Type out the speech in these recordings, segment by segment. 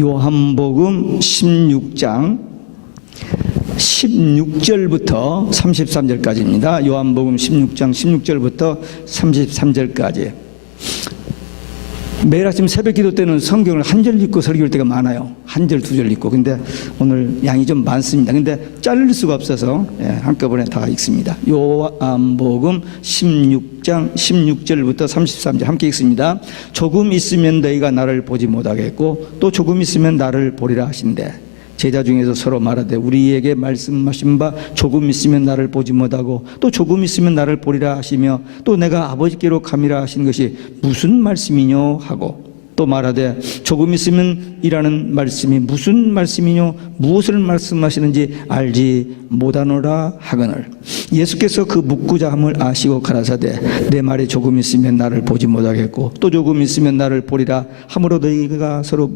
요한복음 16장 16절부터 33절까지입니다. 요한복음 16장 16절부터 33절까지. 매일 아침 새벽 기도 때는 성경을 한 절 읽고 설교할 때가 많아요. 한 절, 두 절 읽고. 근데 오늘 양이 좀 많습니다. 근데 자를 수가 없어서 한꺼번에 다 읽습니다. 요한복음 16장 16절부터 33절 함께 읽습니다. 조금 있으면 너희가 나를 보지 못하겠고 또 조금 있으면 나를 보리라 하신대. 제자 중에서 서로 말하되 우리에게 말씀하신 바 조금 있으면 나를 보지 못하고 또 조금 있으면 나를 보리라 하시며 또 내가 아버지께로 감이라 하신 것이 무슨 말씀이뇨 하고 또 말하되 조금 있으면 이라는 말씀이 무슨 말씀이뇨 무엇을 말씀하시는지 알지 못하노라 하거늘. 예수께서 그 묻고자 함을 아시고 가라사대 내 말이 조금 있으면 나를 보지 못하겠고 또 조금 있으면 나를 보리라 함으로 너희가 서로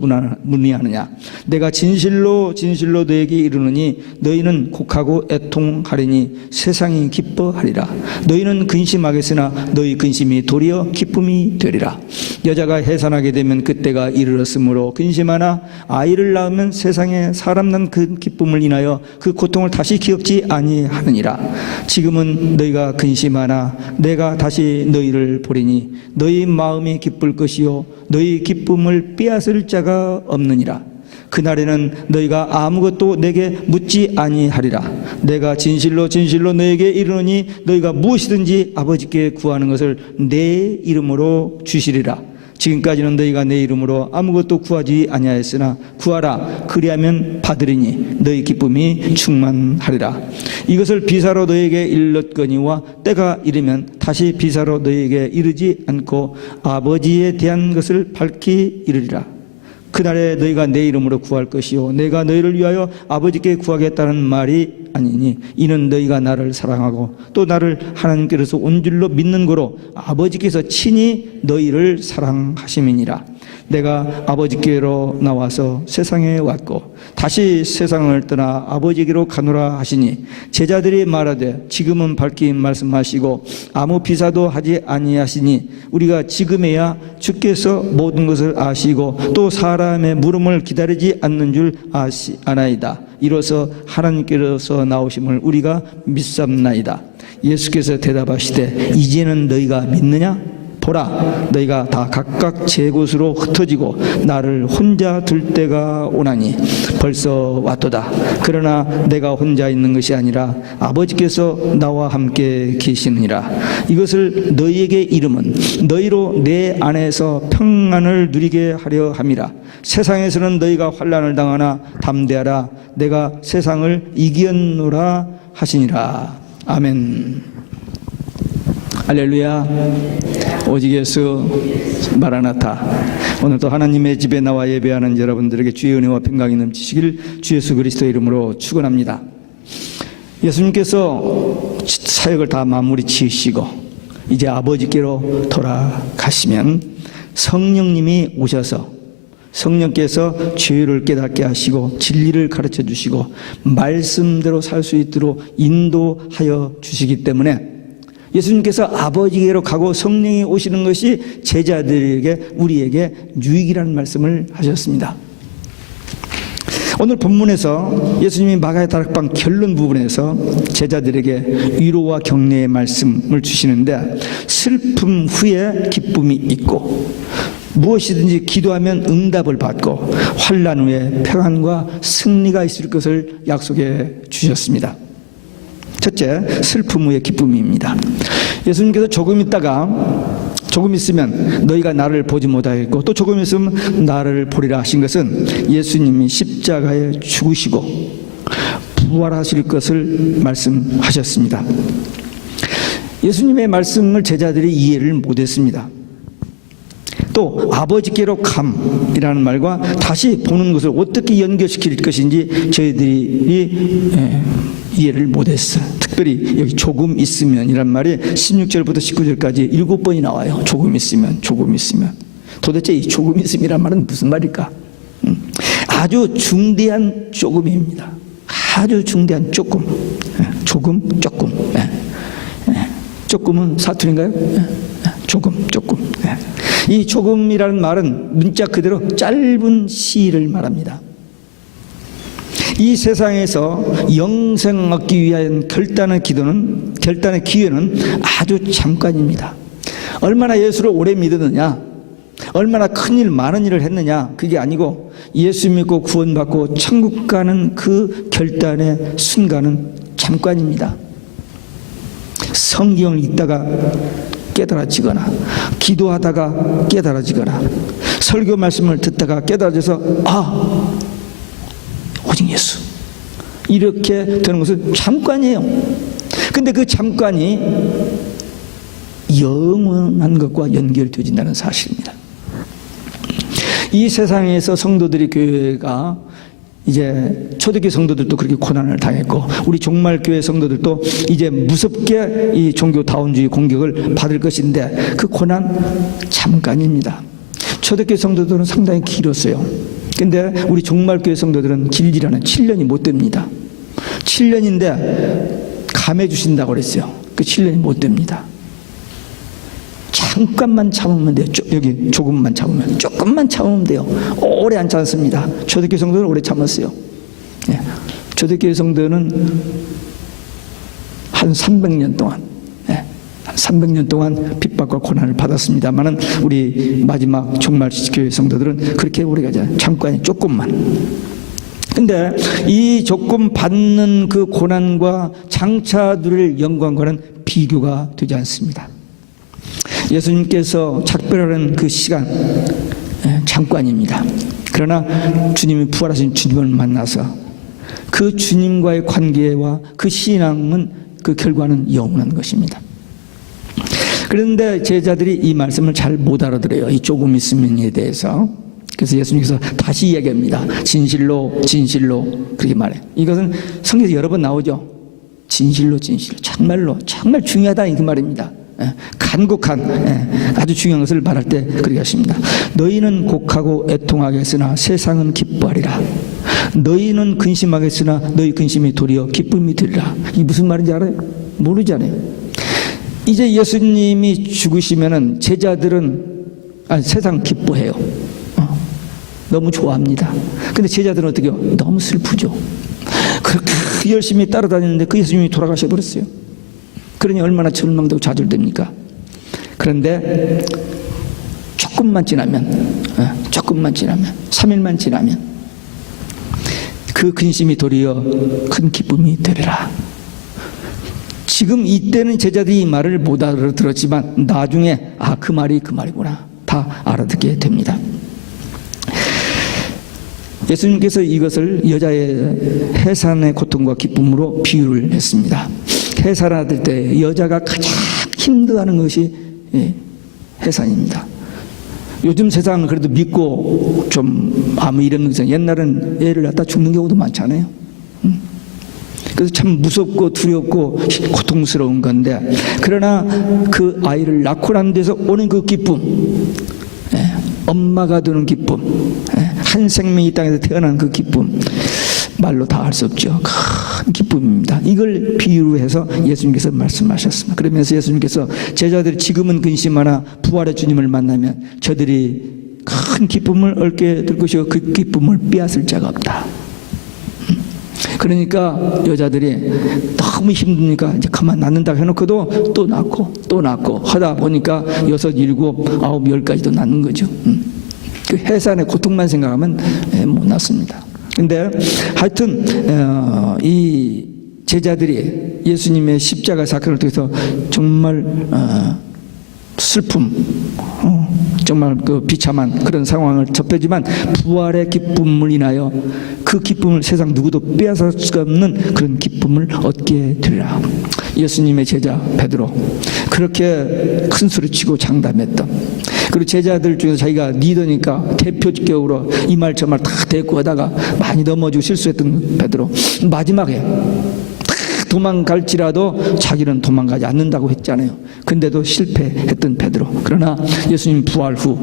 문의하느냐. 내가 진실로 진실로 너희에게 이르노니 너희는 곡하고 애통하리니 세상이 기뻐하리라. 너희는 근심하겠으나 너희 근심이 도리어 기쁨이 되리라. 여자가 해산하게 되면 그때가 이르렀으므로 근심하나 아이를 낳으면 세상에 사람 난 그 기쁨을 인하여 그 고통을 다시 기억지 아니하느니라. 지금은 너희가 근심하나 내가 다시 너희를 보리니 너희 마음이 기쁠 것이요 너희 기쁨을 빼앗을 자가 없느니라. 그날에는 너희가 아무것도 내게 묻지 아니하리라. 내가 진실로 진실로 너희에게 이르노니 너희가 무엇이든지 아버지께 구하는 것을 내 이름으로 주시리라. 지금까지는 너희가 내 이름으로 아무것도 구하지 아니하였으나 구하라 그리하면 받으리니 너희 기쁨이 충만하리라. 이것을 비사로 너희에게 일렀거니와 때가 이르면 다시 비사로 너희에게 이르지 않고 아버지에 대한 것을 밝히 이르리라. 그날에 너희가 내 이름으로 구할 것이요 내가 너희를 위하여 아버지께 구하겠다는 말이 아니니 이는 너희가 나를 사랑하고 또 나를 하나님께로서 온 줄로 믿는 거로 아버지께서 친히 너희를 사랑하심이니라. 내가 아버지께로 나와서 세상에 왔고 다시 세상을 떠나 아버지께로 가노라 하시니 제자들이 말하되 지금은 밝히 말씀하시고 아무 비사도 하지 아니하시니 우리가 지금에야 주께서 모든 것을 아시고 또 사람의 물음을 기다리지 않는 줄 아나이다. 이로써 하나님께로서 나오심을 우리가 믿삼나이다. 예수께서 대답하시되 이제는 너희가 믿느냐? 보라 너희가 다 각각 제 곳으로 흩어지고 나를 혼자 둘 때가 오나니 벌써 왔도다. 그러나 내가 혼자 있는 것이 아니라 아버지께서 나와 함께 계시느니라. 이것을 너희에게 이름은 너희로 내 안에서 평안을 누리게 하려 함이라. 세상에서는 너희가 환난을 당하나 담대하라 내가 세상을 이겼노라 하시니라. 아멘. 할렐루야. 오직 예수 마라나타. 오늘도 하나님의 집에 나와 예배하는 여러분들에게 주의 은혜와 평강이 넘치시길 주 예수 그리스도의 이름으로 축원합니다. 예수님께서 사역을 다 마무리 지으시고 이제 아버지께로 돌아가시면 성령님이 오셔서 성령께서 죄를 깨닫게 하시고 진리를 가르쳐 주시고 말씀대로 살 수 있도록 인도하여 주시기 때문에 예수님께서 아버지께로 가고 성령이 오시는 것이 제자들에게 우리에게 유익이라는 말씀을 하셨습니다. 오늘 본문에서 예수님이 마가의 다락방 결론 부분에서 제자들에게 위로와 격려의 말씀을 주시는데 슬픔 후에 기쁨이 있고 무엇이든지 기도하면 응답을 받고 환난 후에 평안과 승리가 있을 것을 약속해 주셨습니다. 첫째, 슬픔 후에 기쁨입니다. 예수님께서 조금 있으면 너희가 나를 보지 못하겠고 또 조금 있으면 나를 보리라 하신 것은 예수님이 십자가에 죽으시고 부활하실 것을 말씀하셨습니다. 예수님의 말씀을 제자들이 이해를 못했습니다. 또 아버지께로 감이라는 말과 다시 보는 것을 어떻게 연결시킬 것인지 저희들이 이해를 못했어요. 특별히 여기 조금 있으면 이란 말이 16절부터 19절까지 7번이 나와요. 조금 있으면 조금 있으면. 도대체 이 조금 있음이란 말은 무슨 말일까? 아주 중대한 조금입니다. 아주 중대한 조금. 조금 조금. 조금은 사투리인가요? 조금. 이 조금이라는 말은 문자 그대로 짧은 시일을 말합니다. 이 세상에서 영생 얻기 위한 결단의 기회는 아주 잠깐입니다. 얼마나 예수를 오래 믿었느냐, 얼마나 큰일 많은 일을 했느냐, 그게 아니고 예수 믿고 구원받고 천국 가는 그 결단의 순간은 잠깐입니다. 성경을 읽다가 깨달아지거나, 기도하다가 깨달아지거나, 설교 말씀을 듣다가 깨달아져서 오직 예수, 이렇게 되는 것은 잠깐이에요. 근데 그 잠깐이 영원한 것과 연결되어진다는 사실입니다. 이 세상에서 성도들이, 교회가 이제 초대교회 성도들도 그렇게 고난을 당했고, 우리 종말교회 성도들도 이제 무섭게 이 종교다운주의 공격을 받을 것인데, 그 고난 잠깐입니다. 초대교회 성도들은 상당히 길었어요. 근데 우리 종말교회 성도들은 길지라는 7년이 못 됩니다. 7년인데 감해 주신다고 그랬어요. 그 7년이 못 됩니다. 잠깐만 참으면 돼요. 여기 조금만 참으면, 조금만 참으면 돼요. 오래 안 참습니다. 초대교회 성도는 오래 참았어요. 예. 초대교회 성도는 한 300년 동안, 한 300년 동안 핍박과 고난을 받았습니다만은, 우리 마지막 종말교회 성도들은 그렇게 오래 가지 않아요. 잠깐이 조금만. 근데 이 조금 받는 그 고난과 장차 누릴 영광과는 비교가 되지 않습니다. 예수님께서 작별하는 그 시간, 잠깐입니다. 그러나 주님이 부활하신 주님을 만나서 그 주님과의 관계와 그 신앙은, 그 결과는 영원한 것입니다. 그런데 제자들이 이 말씀을 잘 못 알아들어요. 이 조금 있으면에 대해서. 그래서 예수님께서 다시 이야기합니다. 진실로 진실로 그렇게 말해요. 이것은 성경에서 여러 번 나오죠. 진실로 진실로, 정말로 정말 중요하다, 이 그 말입니다. 간곡한, 아주 중요한 것을 말할 때 그렇게 하십니다. 너희는 곡하고 애통하겠으나 세상은 기뻐하리라. 너희는 근심하겠으나 너희 근심이 도리어 기쁨이 되리라. 이게 무슨 말인지 알아요? 모르잖아요. 이제 예수님이 죽으시면은 제자들은 세상 기뻐해요. 너무 좋아합니다. 근데 제자들은 어떻게 해요? 너무 슬프죠. 그렇게 열심히 따라다니는데 그 예수님이 돌아가셔 버렸어요. 그러니 얼마나 절망되고 좌절됩니까? 그런데 조금만 지나면, 3일만 지나면 그 근심이 도리어 큰 기쁨이 되리라. 지금 이때는 제자들이 이 말을 못 알아들었지만 나중에 그 말이 그 말이구나, 다 알아듣게 됩니다. 예수님께서 이것을 여자의 해산의 고통과 기쁨으로 비유를 했습니다. 해산할 때 여자가 가장 힘들어하는 것이 해산입니다. 요즘 세상은 그래도 믿고 좀 아무 이런 것은, 옛날은 애를 낳다 죽는 경우도 많잖아요. 그래서 참 무섭고 두렵고 고통스러운 건데, 그러나 그 아이를 낳고 난 데서 오는 그 기쁨, 엄마가 되는 기쁨, 한 생명이 이 땅에서 태어난 그 기쁨, 말로 다 할 수 없죠. 큰 기쁨입니다. 이걸 비유로 해서 예수님께서 말씀하셨습니다. 그러면서 예수님께서 제자들이 지금은 근심하나 부활의 주님을 만나면 저들이 큰 기쁨을 얻게 될 것이고 그 기쁨을 빼앗을 자가 없다. 그러니까 여자들이 너무 힘드니까 이제 그만 낳는다고 해놓고도 또 낳고 또 낳고 하다 보니까 6, 7, 9, 10까지도 낳는 거죠. 그 해산의 고통만 생각하면 못 낳습니다. 근데 하여튼 이 제자들이 예수님의 십자가 사건을 통해서 정말 슬픔, 정말 그 비참한 그런 상황을 접하지만 부활의 기쁨을 인하여 그 기쁨을 세상 누구도 빼앗을 수가 없는 그런 기쁨을 얻게 되리라. 예수님의 제자 베드로 그렇게 큰 소리치고 장담했던, 그리고 제자들 중에서 자기가 리더니까 대표격으로 이 말 저 말 다 대꾸 하다가 많이 넘어지고 실수했던 베드로, 마지막에 도망갈지라도 자기는 도망가지 않는다고 했잖아요. 근데도 실패했던 베드로. 그러나 예수님 부활 후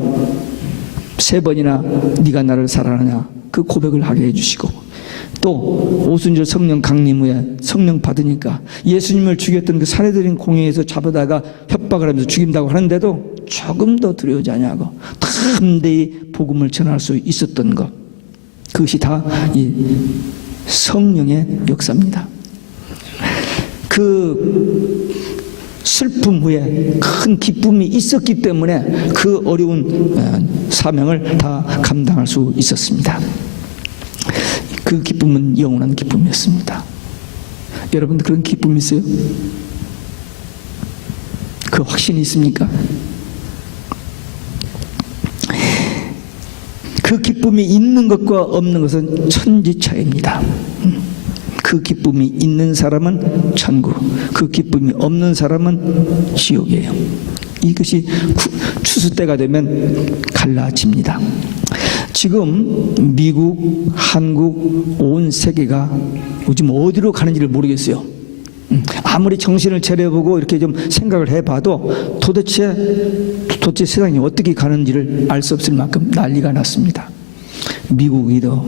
3번이나 네가 나를 사랑하냐 그 고백을 하게 해주시고 또 오순절 성령 강림 후에 성령 받으니까 예수님을 죽였던 그 사내들인 공회에서 잡아다가 협박을 하면서 죽인다고 하는데도 조금 더 두려워하지 아니하고 담대히 복음을 전할 수 있었던 것, 그것이 다 이 성령의 역사입니다. 그 슬픔 후에 큰 기쁨이 있었기 때문에 그 어려운 사명을 다 감당할 수 있었습니다. 그 기쁨은 영원한 기쁨이었습니다. 여러분도 그런 기쁨이 있어요? 그 확신이 있습니까? 그 기쁨이 있는 것과 없는 것은 천지차이입니다. 그 기쁨이 있는 사람은 천국, 그 기쁨이 없는 사람은 지옥이에요. 이것이 추수 때가 되면 갈라집니다. 지금 미국, 한국, 온 세계가 요즘 어디로 가는지를 모르겠어요. 아무리 정신을 차려보고 이렇게 좀 생각을 해봐도 도대체 세상이 어떻게 가는지를 알 수 없을 만큼 난리가 났습니다. 미국이 더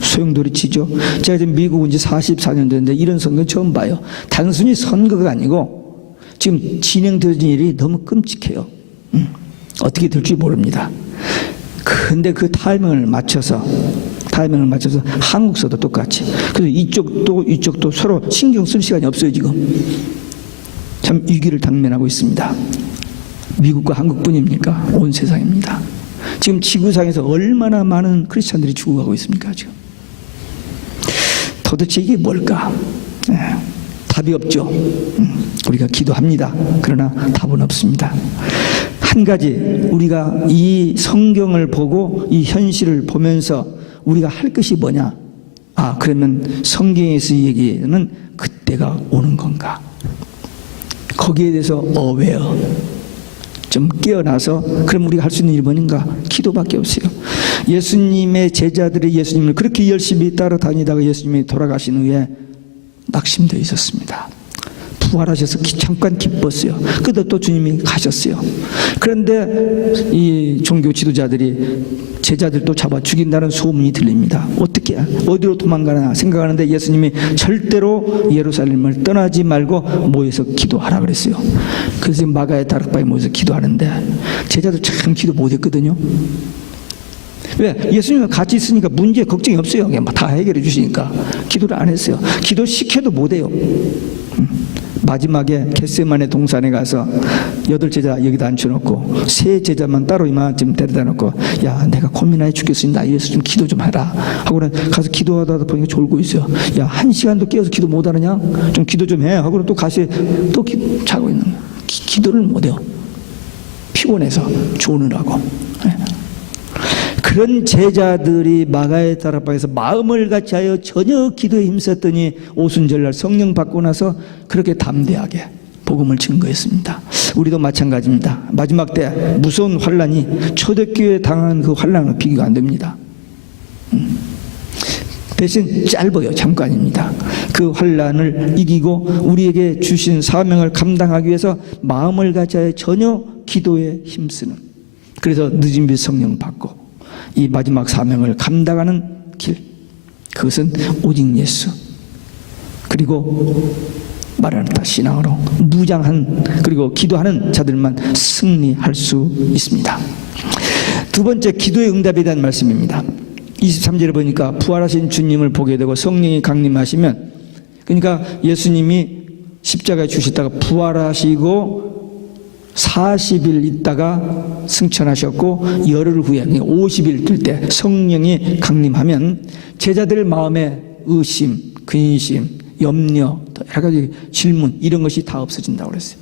소용돌이 치죠. 제가 지금 미국 온 지 44년 됐는데 이런 선거 처음 봐요. 단순히 선거가 아니고 지금 진행되어진 일이 너무 끔찍해요. 어떻게 될지 모릅니다. 근데 그 타이밍을 맞춰서 한국서도 똑같이, 그래서 이쪽도 서로 신경 쓸 시간이 없어요. 지금 참 위기를 당면하고 있습니다. 미국과 한국뿐입니까? 온 세상입니다. 지금 지구상에서 얼마나 많은 크리스찬들이 죽어가고 있습니까? 지금 도대체 이게 뭘까? 답이 없죠. 우리가 기도합니다. 그러나 답은 없습니다. 한 가지, 우리가 이 성경을 보고 이 현실을 보면서 우리가 할 것이 뭐냐? 그러면 성경에서 얘기하는 그때가 오는 건가? 거기에 대해서 어웨어, 좀 깨어나서 그럼 우리가 할 수 있는 일이 뭐는가? 기도밖에 없어요. 예수님의 제자들이 예수님을 그렇게 열심히 따라다니다가 예수님이 돌아가신 후에 낙심되어 있었습니다. 부활하셔서 잠깐 기뻤어요. 그러다 또 주님이 가셨어요. 그런데 이 종교 지도자들이 제자들도 잡아 죽인다는 소문이 들립니다. 어떻게, 어디로 도망가나 생각하는데 예수님이 절대로 예루살렘을 떠나지 말고 모여서 기도하라 그랬어요. 그래서 마가의 다락방에 모여서 기도하는데 제자들 참 기도 못했거든요. 왜? 예수님과 같이 있으니까 문제 걱정이 없어요. 그냥 다 해결해 주시니까. 기도를 안 했어요. 기도시켜도 못해요. 마지막에 겟세마네 동산에 가서 8제자 여기다 앉혀놓고 3제자만 따로 이만큼 데려다 놓고, 야, 내가 고민하여 죽겠으니 나 위해서 좀 기도 좀 해라 하고는 가서 기도하다 보니까 졸고 있어요. 야, 1시간도 깨어서 기도 못하느냐? 좀 기도 좀 해 하고는 또 가서 또 자고 있는 거예요. 기도를 못해요. 피곤해서 조느라고. 그런 제자들이 마가의 다락방에서 마음을 같이 하여 전혀 기도에 힘썼더니 오순절날 성령 받고 나서 그렇게 담대하게 복음을 증거했습니다. 우리도 마찬가지입니다. 마지막 때 무서운 환란이 초대교회에 당한 그 환란과 비교가 안 됩니다. 대신 짧아요. 잠깐입니다. 그 환란을 이기고 우리에게 주신 사명을 감당하기 위해서 마음을 같이 하여 전혀 기도에 힘쓰는, 그래서 늦은 빛 성령 받고 이 마지막 사명을 감당하는 길, 그것은 오직 예수, 그리고 마라나타 신앙으로 무장한, 그리고 기도하는 자들만 승리할 수 있습니다. 두 번째, 기도의 응답에 대한 말씀입니다. 23절에 보니까 부활하신 주님을 보게 되고 성령이 강림하시면, 그러니까 예수님이 십자가에 죽으셨다가 부활하시고 40일 있다가 승천하셨고 열흘 후에 50일 될 때 성령이 강림하면 제자들 마음에 의심, 근심, 염려, 여러 가지 질문, 이런 것이 다 없어진다고 그랬어요.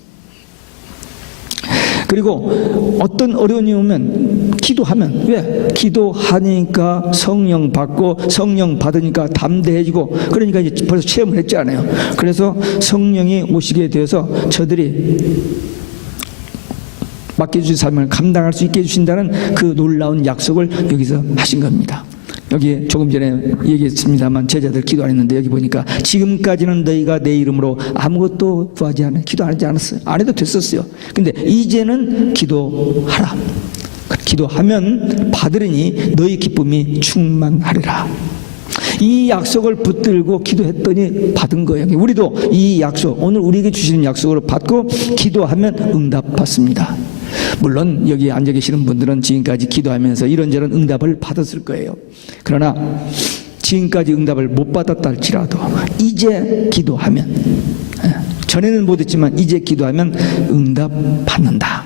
그리고 어떤 어려움이 오면 기도하면, 왜? 기도하니까 성령 받고 성령 받으니까 담대해지고, 그러니까 이제 벌써 체험을 했잖아요. 그래서 성령이 오시게 되어서 저들이 맡겨주신 사명을 감당할 수 있게 해주신다는 그 놀라운 약속을 여기서 하신 겁니다. 여기 조금 전에 얘기했습니다만 제자들 기도 안 했는데 여기 보니까 지금까지는 너희가 내 이름으로 아무것도 구하지 않아, 기도 안 하지 않았어요. 안 해도 됐었어요. 근데 이제는 기도하라. 기도하면 받으리니 너희 기쁨이 충만하리라. 이 약속을 붙들고 기도했더니 받은 거예요. 우리도 이 약속, 오늘 우리에게 주시는 약속을 받고 기도하면 응답받습니다. 물론 여기 앉아 계시는 분들은 지금까지 기도하면서 이런저런 응답을 받았을 거예요. 그러나 지금까지 응답을 못 받았다 할지라도 이제 기도하면, 전에는 못했지만 이제 기도하면 응답 받는다.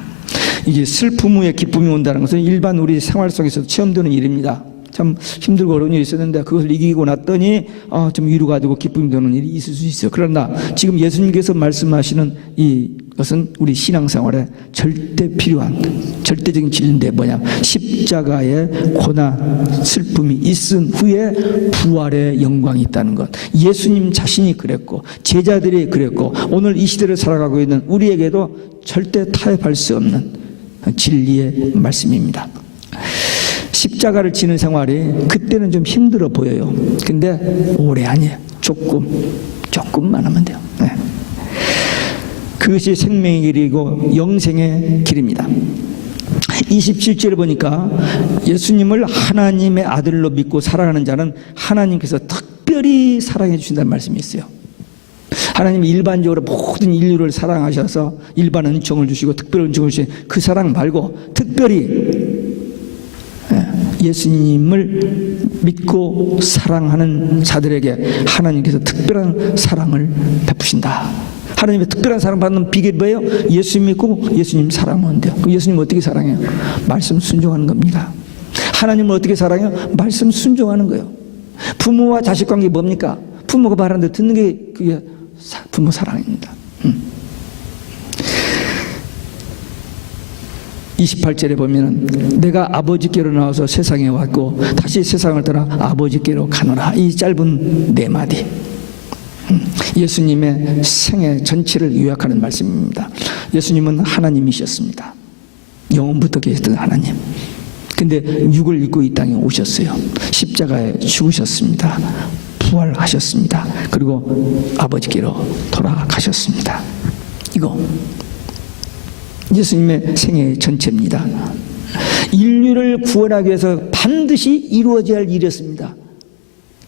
이게 슬픔 후에 기쁨이 온다는 것은 일반 우리 생활 속에서 체험되는 일입니다. 참 힘들고 어려운 일이 있었는데 그것을 이기고 났더니 좀 위로가 되고 기쁨이 되는 일이 있을 수 있어요. 그러나 지금 예수님께서 말씀하시는 이것은 우리 신앙생활에 절대 필요한 절대적인 진리인데 뭐냐, 십자가의 고난 슬픔이 있은 후에 부활의 영광이 있다는 것. 예수님 자신이 그랬고 제자들이 그랬고 오늘 이 시대를 살아가고 있는 우리에게도 절대 타협할 수 없는 진리의 말씀입니다. 십자가를 지는 생활이 그때는 좀 힘들어 보여요. 근데 오래 아니에요. 조금만 하면 돼요. 네. 그것이 생명의 길이고 영생의 길입니다. 27절을 보니까 예수님을 하나님의 아들로 믿고 사랑하는 자는 하나님께서 특별히 사랑해 주신다는 말씀이 있어요. 하나님이 일반적으로 모든 인류를 사랑하셔서 일반 은총을 주시고 특별 은총을 주신 그 사랑 말고 특별히 예수님을 믿고 사랑하는 자들에게 하나님께서 특별한 사랑을 베푸신다. 하나님의 특별한 사랑 받는 비결이 뭐예요? 예수님 믿고 예수님 사랑하면 돼요. 그럼 예수님 어떻게 사랑해요? 말씀 순종하는 겁니다. 하나님을 어떻게 사랑해요? 말씀 순종하는 거예요. 부모와 자식 관계 뭡니까? 부모가 말하는 대로 듣는 게 그게 부모 사랑입니다. 28절에 보면은 내가 아버지께로 나와서 세상에 왔고 다시 세상을 떠나 아버지께로 가노라. 이 짧은 네 마디 예수님의 생애 전체를 요약하는 말씀입니다. 예수님은 하나님이셨습니다. 영원부터 계셨던 하나님. 근데 육을 입고 이 땅에 오셨어요. 십자가에 죽으셨습니다. 부활하셨습니다. 그리고 아버지께로 돌아가셨습니다. 이거 예수님의 생애 전체입니다. 인류를 구원하기 위해서 반드시 이루어져야 할 일이었습니다.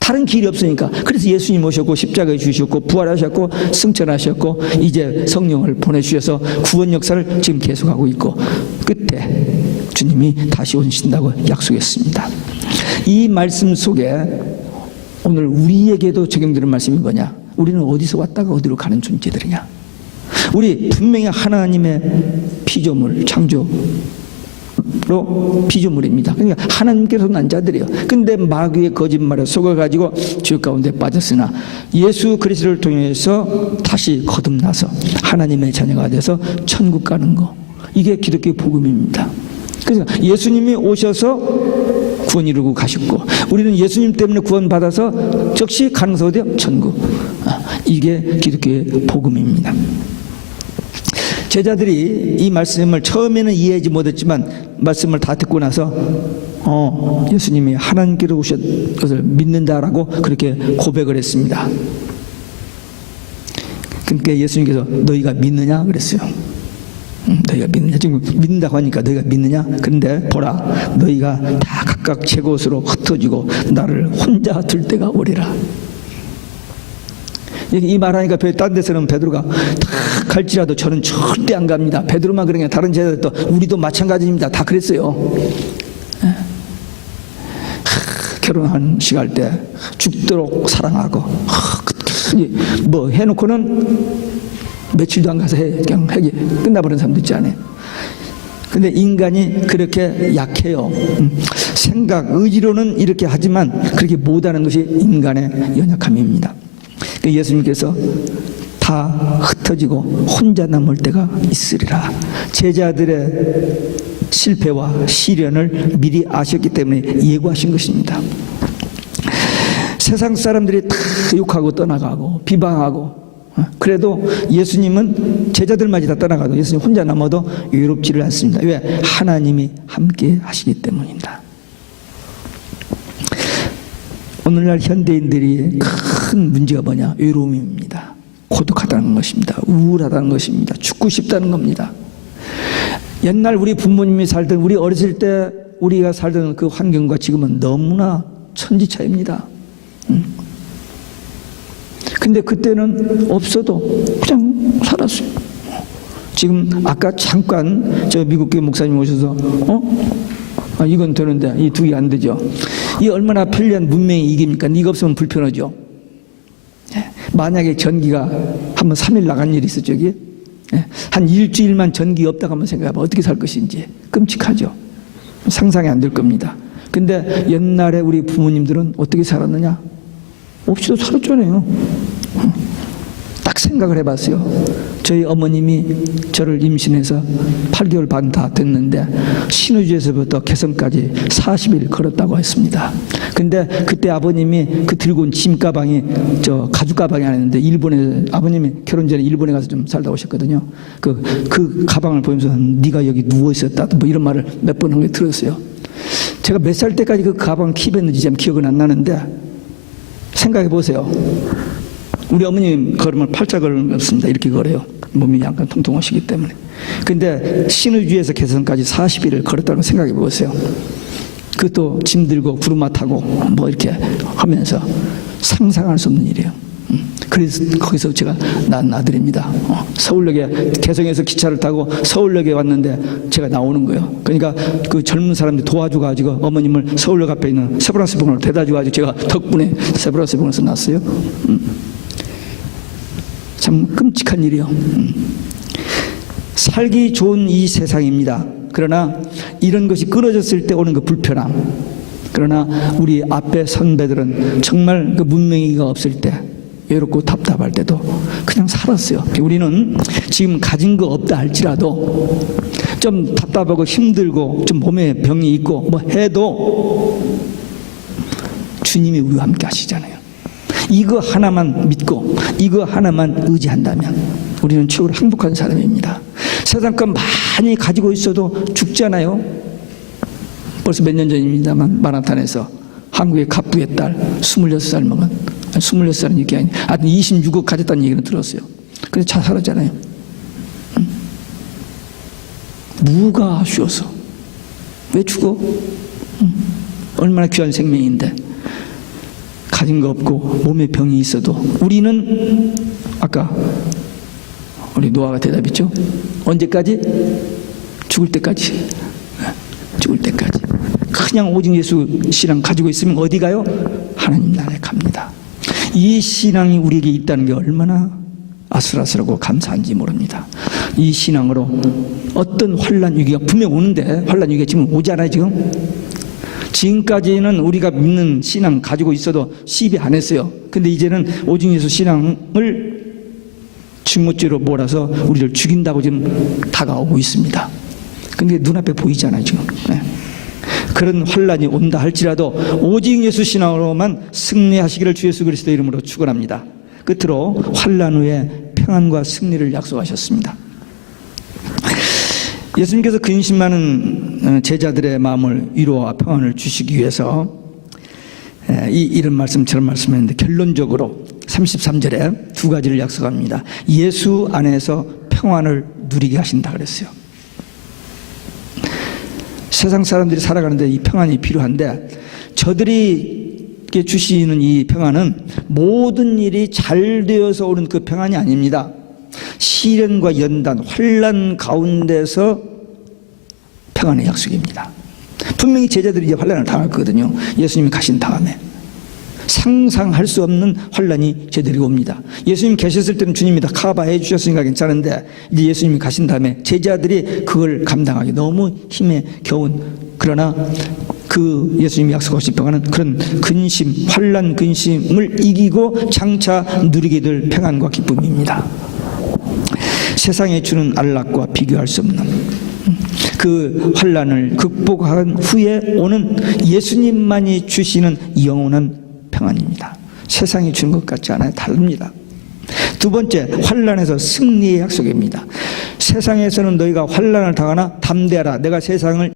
다른 길이 없으니까. 그래서 예수님 오셨고 십자가에 죽으셨고 부활하셨고 승천하셨고 이제 성령을 보내주셔서 구원 역사를 지금 계속하고 있고 끝에 주님이 다시 오신다고 약속했습니다. 이 말씀 속에 오늘 우리에게도 적용되는 말씀이 뭐냐? 우리는 어디서 왔다가 어디로 가는 존재들이냐? 우리 분명히 하나님의 피조물, 창조로 피조물입니다. 그러니까 하나님께서 난 자들이에요. 근데 마귀의 거짓말에 속아가지고 죄 가운데 빠졌으나 예수 그리스도를 통해서 다시 거듭나서 하나님의 자녀가 돼서 천국 가는 거, 이게 기독교 복음입니다. 그래서 예수님이 오셔서 구원 이루고 가셨고 우리는 예수님 때문에 구원 받아서 즉시 가는 것은 어디요? 천국. 이게 기독교의 복음입니다. 제자들이 이 말씀을 처음에는 이해하지 못했지만 말씀을 다 듣고 나서 예수님이 하나님께로 오신 것을 믿는다라고 그렇게 고백을 했습니다. 그러니까 예수님께서 너희가 믿느냐 그랬어요. 너희가 믿느냐? 지금 믿는다고 하니까 너희가 믿느냐? 그런데 보라, 너희가 다 각각 제 곳으로 흩어지고 나를 혼자 둘 때가 오리라. 이 말하니까 딴 데서는 베드로가 다 갈지라도 저는 절대 안 갑니다. 베드로만 그런 게 아니라 다른 제자들도 우리도 마찬가지입니다. 다 그랬어요. 결혼한 시갈 때 죽도록 사랑하고 뭐 해놓고는 며칠도 안 가서 그냥 핵이 끝나버린 사람도 있지 않아요? 근데 인간이 그렇게 약해요. 생각, 의지로는 이렇게 하지만 그렇게 못하는 것이 인간의 연약함입니다. 예수님께서 다 흩어지고 혼자 남을 때가 있으리라. 제자들의 실패와 시련을 미리 아셨기 때문에 예고하신 것입니다. 세상 사람들이 다 욕하고 떠나가고 비방하고 그래도 예수님은 제자들마저 다 떠나가도 예수님 혼자 남아도 외롭지를 않습니다. 왜? 하나님이 함께 하시기 때문입니다. 오늘날 현대인들이 큰 문제가 뭐냐? 외로움입니다. 고독하다는 것입니다. 우울하다는 것입니다. 죽고 싶다는 겁니다. 옛날 우리 부모님이 살던, 우리 어렸을 때 우리가 살던 그 환경과 지금은 너무나 천지 차이입니다. 근데 그때는 없어도 그냥 살았어요. 지금 아까 잠깐 저 미국계 목사님 오셔서 이건 되는데 이 두 개 안 되죠. 이 얼마나 편리한 문명의 이깁니까? 이거 없으면 불편하죠. 만약에 전기가 한번 3일 나간 일이 있었죠. 여기 한 일주일만 전기 없다고 한번 생각해봐. 어떻게 살 것인지 끔찍하죠. 상상이 안 될 겁니다. 근데 옛날에 우리 부모님들은 어떻게 살았느냐? 없이도 살았잖아요. 딱 생각을 해봤어요. 저희 어머님이 저를 임신해서 8개월 반 다 됐는데 신우주에서부터 개성까지 40일 걸었다고 했습니다. 근데 그때 아버님이 그 들고 온 짐 가방이 저 가죽 가방이 아니었는데 일본에 아버님이 결혼 전에 일본에 가서 좀 살다 오셨거든요. 그 가방을 보면서 네가 여기 누워 있었다 뭐 이런 말을 몇 번 한 게 들었어요. 제가 몇 살 때까지 그 가방을 킵했는지 참 기억은 안 나는데 생각해 보세요. 우리 어머님 걸으면 팔자 걸음이 없습니다. 이렇게 걸어요. 몸이 약간 통통하시기 때문에. 근데 신의주에서 개성까지 40일을 걸었다는 생각해 보세요. 그것도 짐 들고 구루마 타고 뭐 이렇게 하면서 상상할 수 없는 일이에요. 그래서 거기서 제가 낳은 아들입니다. 서울역에 개성에서 기차를 타고 서울역에 왔는데 제가 나오는 거예요. 그러니까 그 젊은 사람들이 도와줘가지고 어머님을 서울역 앞에 있는 세브란스 병원으로 데려다 줘가지고 제가 덕분에 세브란스 병원에서 낳았어요. 참 끔찍한 일이요. 살기 좋은 이 세상입니다. 그러나 이런 것이 끊어졌을 때 오는 그 불편함. 그러나 우리 앞에 선배들은 정말 그 문명이가 없을 때 외롭고 답답할 때도 그냥 살았어요. 우리는 지금 가진 거 없다 할지라도 좀 답답하고 힘들고 좀 몸에 병이 있고 뭐 해도 주님이 우리와 함께 하시잖아요. 이거 하나만 믿고 이거 하나만 의지한다면 우리는 최고로 행복한 사람입니다. 세상 것 많이 가지고 있어도 죽잖아요. 벌써 몇 년 전입니다만 마라탄에서 한국의 갑부의 딸 26살 먹은 26살은 이게 아니 하여튼 26억 가졌다는 얘기는 들었어요. 근데 자살하잖아요. 뭐가 아쉬워서 왜 죽어? 얼마나 귀한 생명인데 가진 거 없고 몸에 병이 있어도 우리는 아까 우리 노아가 대답했죠. 언제까지? 죽을 때까지. 죽을 때까지. 그냥 오직 예수 신앙 가지고 있으면 어디 가요? 하나님 나라에 갑니다. 이 신앙이 우리에게 있다는 게 얼마나 아슬아슬하고 감사한지 모릅니다. 이 신앙으로 어떤 환난 위기가 분명 오는데 환난 위기가 지금 오잖아요. 지금까지는 우리가 믿는 신앙 가지고 있어도 시비 안 했어요. 근데 이제는 오직 예수 신앙을 징모죄로 몰아서 우리를 죽인다고 지금 다가오고 있습니다. 근데 눈앞에 보이잖아요 지금. 그런 환란이 온다 할지라도 오직 예수 신앙으로만 승리하시기를 주 예수 그리스도의 이름으로 축원합니다. 끝으로 환란 후에 평안과 승리를 약속하셨습니다. 예수님께서 근심 많은 제자들의 마음을 위로와 평안을 주시기 위해서 이런 말씀 저런 말씀 했는데 결론적으로 33절에 두 가지를 약속합니다. 예수 안에서 평안을 누리게 하신다 그랬어요. 세상 사람들이 살아가는데 이 평안이 필요한데 저들이 주시는 이 평안은 모든 일이 잘 되어서 오는 그 평안이 아닙니다. 시련과 연단, 환난 가운데서 평안의 약속입니다. 분명히 제자들이 이제 환난을 당할 거거든요. 예수님이 가신 다음에 상상할 수 없는 환난이 제자들이 옵니다. 예수님 계셨을 때는 주님이 다 커버해 주셨으니까 괜찮은데 이제 예수님이 가신 다음에 제자들이 그걸 감당하기 너무 힘에 겨운 그러나 그 예수님이 약속하신 평안은 그런 근심, 환난 근심을 이기고 장차 누리게 될 평안과 기쁨입니다. 세상에 주는 안락과 비교할 수 없는 그 환난을 극복한 후에 오는 예수님만이 주시는 영원한 평안입니다. 세상이 주는 것 같지 않아요? 다릅니다. 두 번째, 환난에서 승리의 약속입니다. 세상에서는 너희가 환난을 당하나 담대하라. 내가 세상을